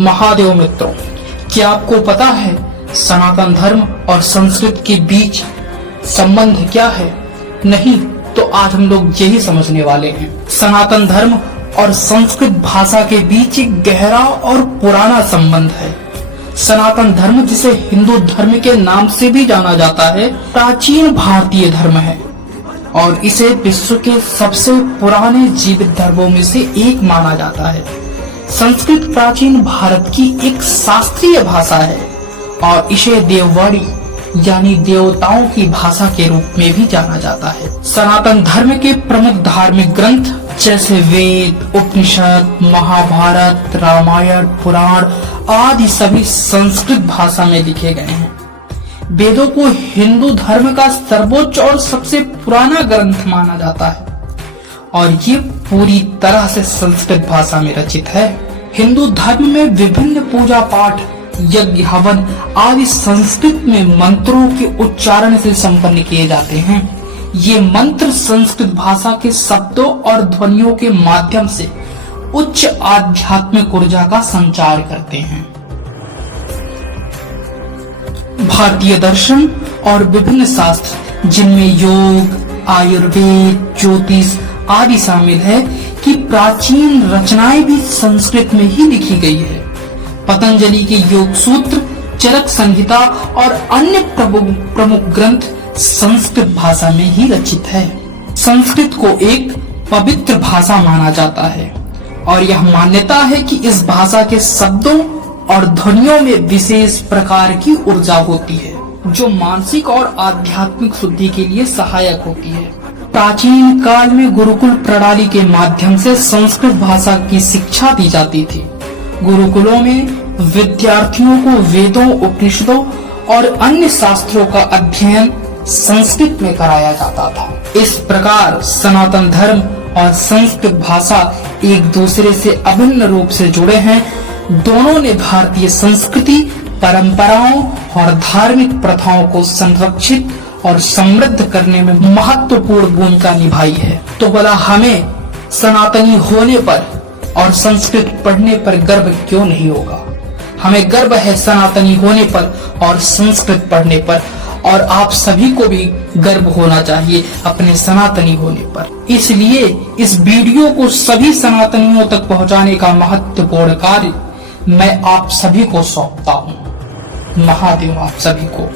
महादेव मित्रों, क्या आपको पता है सनातन धर्म और संस्कृत के बीच संबंध क्या है? नहीं तो आज हम लोग यही समझने वाले हैं। सनातन धर्म और संस्कृत भाषा के बीच एक गहरा और पुराना संबंध है। सनातन धर्म, जिसे हिंदू धर्म के नाम से भी जाना जाता है, प्राचीन भारतीय धर्म है और इसे विश्व के सबसे पुराने जीवित धर्मों में से एक माना जाता है। संस्कृत प्राचीन भारत की एक शास्त्रीय भाषा है और इसे देववाणी यानी देवताओं की भाषा के रूप में भी जाना जाता है। सनातन धर्म के प्रमुख धार्मिक ग्रंथ जैसे वेद, उपनिषद, महाभारत, रामायण, पुराण आदि सभी संस्कृत भाषा में लिखे गए हैं। वेदों को हिंदू धर्म का सर्वोच्च और सबसे पुराना ग्रंथ माना जाता है और ये पूरी तरह से संस्कृत भाषा में रचित है। हिंदू धर्म में विभिन्न पूजा पाठ, यज्ञ, हवन आदि संस्कृत में मंत्रों के उच्चारण से संपन्न किए जाते हैं। ये मंत्र संस्कृत भाषा के शब्दों और ध्वनियों के माध्यम से उच्च आध्यात्मिक ऊर्जा का संचार करते हैं। भारतीय दर्शन और विभिन्न शास्त्र, जिनमें योग, आयुर्वेद, ज्योतिष आदि शामिल है, कि प्राचीन रचनाएं भी संस्कृत में ही लिखी गई है। पतंजलि के योग सूत्र, चरक संहिता और अन्य प्रमुख ग्रंथ संस्कृत भाषा में ही रचित है। संस्कृत को एक पवित्र भाषा माना जाता है और यह मान्यता है कि इस भाषा के शब्दों और ध्वनियों में विशेष प्रकार की ऊर्जा होती है जो मानसिक और आध्यात्मिक शुद्धि के लिए सहायक होती है। प्राचीन काल में गुरुकुल प्रणाली के माध्यम से संस्कृत भाषा की शिक्षा दी जाती थी। गुरुकुलों में विद्यार्थियों को वेदों, उपनिषदों और अन्य शास्त्रों का अध्ययन संस्कृत में कराया जाता था। इस प्रकार सनातन धर्म और संस्कृत भाषा एक दूसरे से अभिन्न रूप से जुड़े हैं। दोनों ने भारतीय संस्कृति, परंपराओं और धार्मिक प्रथाओं को संरक्षित और समृद्ध करने में महत्वपूर्ण भूमिका निभाई है। तो भला हमें सनातनी होने पर और संस्कृत पढ़ने पर गर्व क्यों नहीं होगा? हमें गर्व है सनातनी होने पर और संस्कृत पढ़ने पर, और आप सभी को भी गर्व होना चाहिए अपने सनातनी होने पर। इसलिए इस वीडियो को सभी सनातनियों तक पहुंचाने का महत्वपूर्ण कार्य मैं आप सभी को सौंपता हूँ। महादेव आप सभी को।